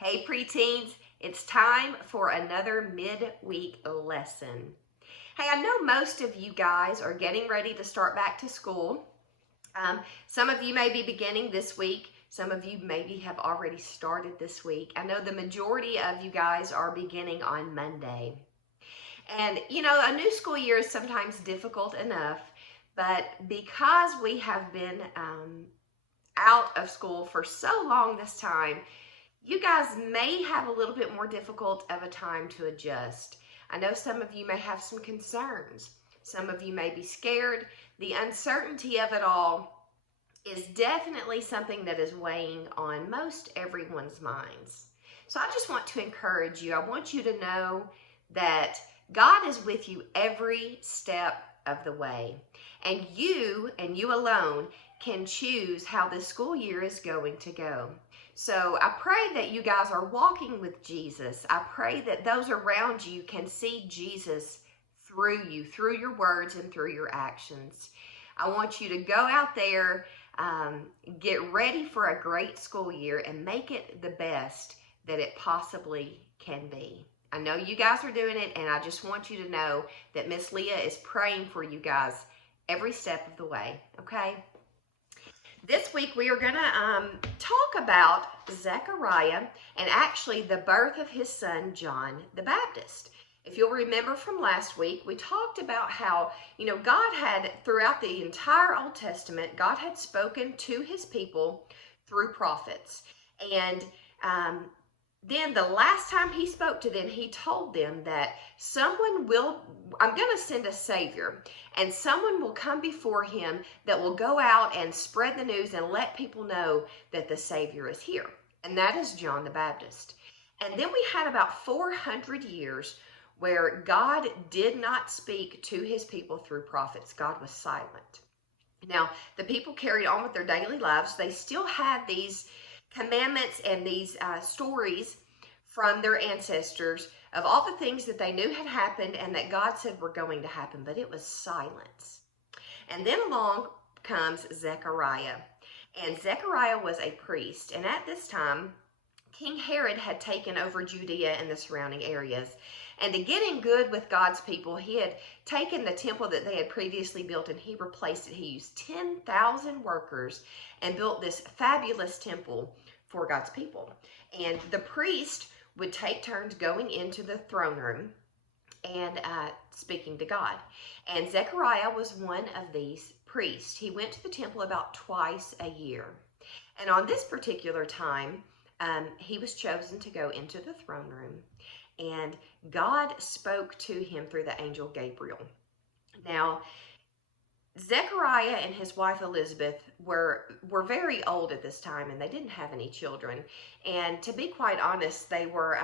Hey preteens, it's time for another midweek lesson. Hey, I know most of you guys are getting ready to start back to school. Some of you may be beginning this week. Some of you maybe have already started this week. I know the majority of you guys are beginning on Monday. And you know, a new school year is sometimes difficult enough, but because we have been out of school for so long this time, you guys may have a little bit more difficult of a time to adjust. I know some of you may have some concerns. Some of you may be scared. The uncertainty of it all is definitely something that is weighing on most everyone's minds. So I just want to encourage you. I want you to know that God is with you every step of the way. And you alone can choose how this school year is going to go. So I pray that you guys are walking with Jesus. I pray that those around you can see Jesus through you, through your words and through your actions. I want you to go out there, get ready for a great school year and make it the best that it possibly can be. I know you guys are doing it, and I just want you to know that Miss Leah is praying for you guys every step of the way, okay? This week we are going to talk about Zechariah and actually the birth of his son, John the Baptist. If you'll remember from last week, we talked about how, God had, throughout the entire Old Testament, God had spoken to his people through prophets. And then the last time he spoke to them, he told them that I'm going to send a Savior, and someone will come before him that will go out and spread the news and let people know that the Savior is here. And that is John the Baptist. And then we had about 400 years where God did not speak to his people through prophets. God was silent. Now, the people carried on with their daily lives. They still had these commandments and these stories from their ancestors of all the things that they knew had happened and that God said were going to happen, but it was silence. And then along comes Zechariah. And Zechariah was a priest. And at this time, King Herod had taken over Judea and the surrounding areas. And to get in good with God's people, he had taken the temple that they had previously built and he replaced it. He used 10,000 workers and built this fabulous temple for God's people. And the priest would take turns going into the throne room and speaking to God. And Zechariah was one of these priests. He went to the temple about twice a year. And on this particular time, he was chosen to go into the throne room. And God spoke to him through the angel Gabriel. Now, Zechariah and his wife Elizabeth were very old at this time, and they didn't have any children. And to be quite honest, they were,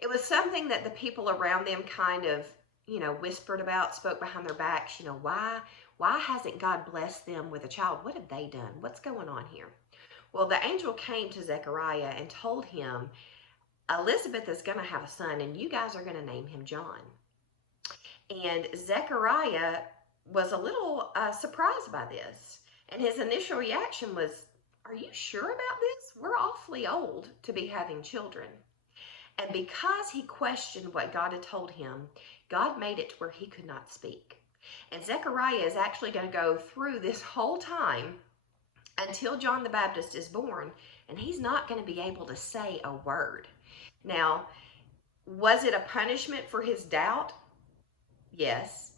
it was something that the people around them kind of, whispered about, spoke behind their backs, why hasn't God blessed them with a child? What have they done? What's going on here? Well, the angel came to Zechariah and told him, Elizabeth is going to have a son, and you guys are going to name him John. And Zechariah was a little surprised by this. And his initial reaction was, are you sure about this? We're awfully old to be having children. And because he questioned what God had told him, God made it to where he could not speak. And Zechariah is actually going to go through this whole time until John the Baptist is born, and he's not going to be able to say a word. Now, was it a punishment for his doubt? Yes.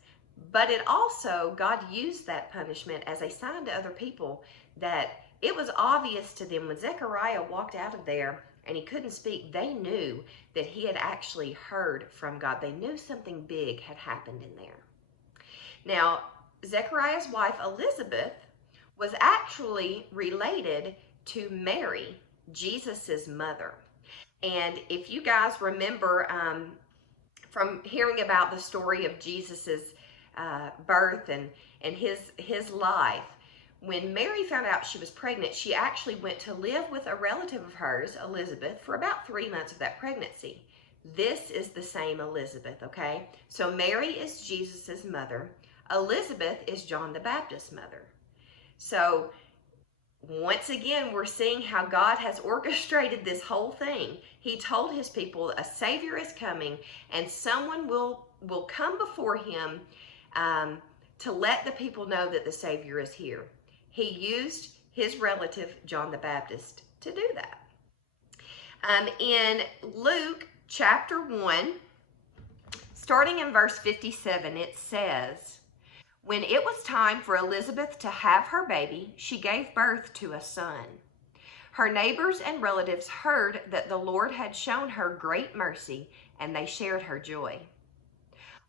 But it also, God used that punishment as a sign to other people that it was obvious to them when Zechariah walked out of there and he couldn't speak, they knew that he had actually heard from God. They knew something big had happened in there. Now, Zechariah's wife, Elizabeth, was actually related to Mary, Jesus's mother. And if you guys remember from hearing about the story of Jesus's birth and his life, when Mary found out she was pregnant, she actually went to live with a relative of hers, Elizabeth, for about 3 months of that pregnancy. This is the same Elizabeth, okay? So Mary is Jesus's mother. Elizabeth is John the Baptist's mother. So once again, we're seeing how God has orchestrated this whole thing. He told his people a Savior is coming, and someone will come before him to let the people know that the Savior is here. He used his relative, John the Baptist, to do that. In Luke chapter 1, starting in verse 57, it says, "When it was time for Elizabeth to have her baby, she gave birth to a son. Her neighbors and relatives heard that the Lord had shown her great mercy, and they shared her joy.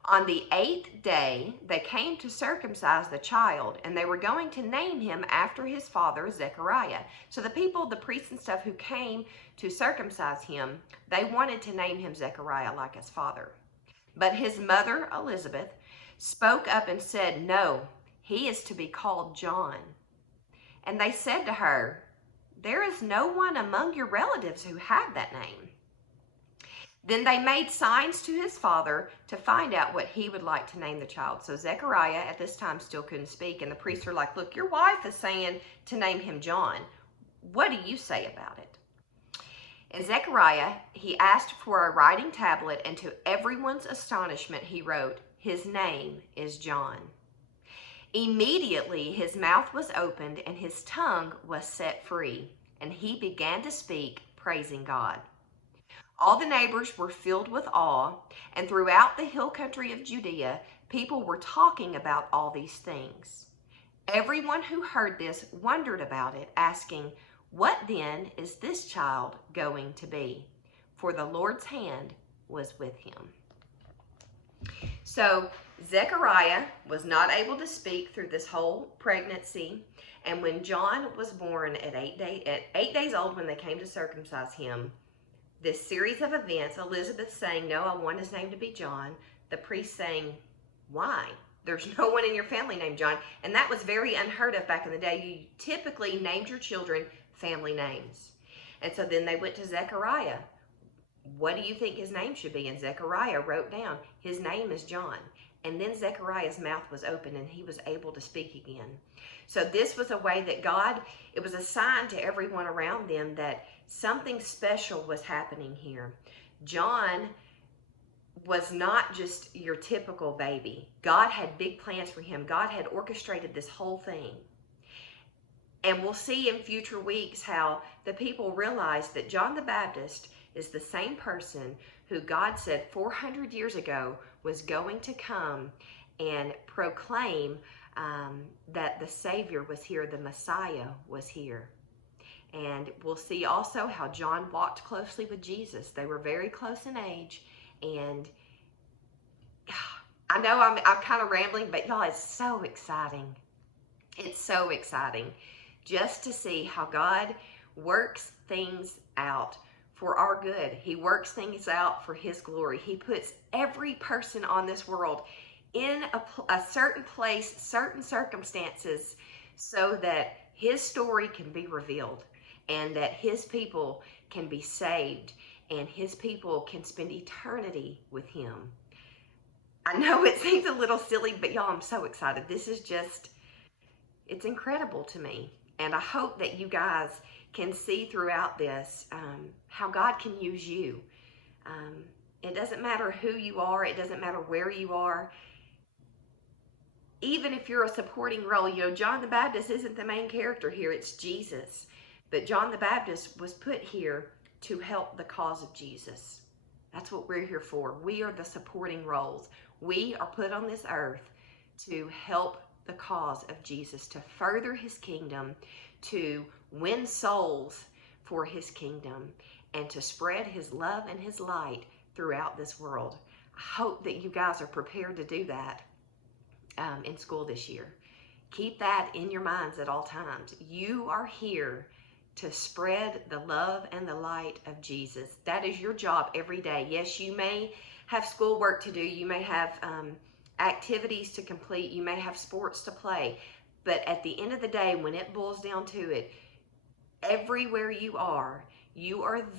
On the 8th day, they came to circumcise the child, and they were going to name him after his father, Zechariah." So the people, the priests and stuff who came to circumcise him, they wanted to name him Zechariah like his father. But his mother, Elizabeth, spoke up and said, "No, he is to be called John." And they said to her, "There is no one among your relatives who have that name." Then they made signs to his father to find out what he would like to name the child. So Zechariah at this time still couldn't speak, and the priests are like, "Look, your wife is saying to name him John. What do you say about it?" And Zechariah, he asked for a writing tablet, and to everyone's astonishment, he wrote, "His name is John." Immediately his mouth was opened and his tongue was set free, and he began to speak, praising God. All the neighbors were filled with awe, and throughout the hill country of Judea, people were talking about all these things. Everyone who heard this wondered about it, asking, "What then is this child going to be?" For the Lord's hand was with him. So Zechariah was not able to speak through this whole pregnancy, and when John was born at 8 days old, when they came to circumcise him, this series of events, Elizabeth saying, "No, I want his name to be John," the priest saying, "Why? There's no one in your family named John." And that was very unheard of back in the day. You typically named your children family names. And so then they went to Zechariah. "What do you think his name should be?" And Zechariah wrote down, "His name is John." And then Zechariah's mouth was open and he was able to speak again. So this was a way that God, it was a sign to everyone around them that something special was happening here. John was not just your typical baby. God had big plans for him. God had orchestrated this whole thing. And we'll see in future weeks how the people realized that John the Baptist is the same person who God said 400 years ago was going to come and proclaim that the Savior was here, the Messiah was here. And we'll see also how John walked closely with Jesus. They were very close in age. And I know I'm kind of rambling, but y'all, it's so exciting. It's so exciting just to see how God works things out for our good. He works things out for his glory. He puts every person on this world in a certain place, certain circumstances, so that his story can be revealed and that his people can be saved and his people can spend eternity with him. I know it seems a little silly, but y'all, I'm so excited. This is just, it's incredible to me. And I hope that you guys can see throughout this how God can use you. It doesn't matter who you are. It doesn't matter where you are. Even if you're a supporting role, you know, John the Baptist isn't the main character here. It's Jesus. But John the Baptist was put here to help the cause of Jesus. That's what we're here for. We are the supporting roles. We are put on this earth to help the cause of Jesus, to further his kingdom, to win souls for his kingdom, and to spread his love and his light throughout this world. I hope that you guys are prepared to do that in school this year. Keep that in your minds at all times. You are here to spread the love and the light of Jesus. That is your job every day. Yes, you may have schoolwork to do. You may have activities to complete. You may have sports to play. But at the end of the day, when it boils down to it, everywhere you are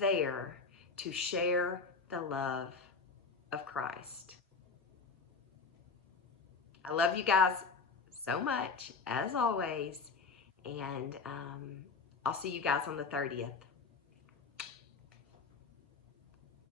there to share the love of Christ. I love you guys so much, as always. And I'll see you guys on the 30th.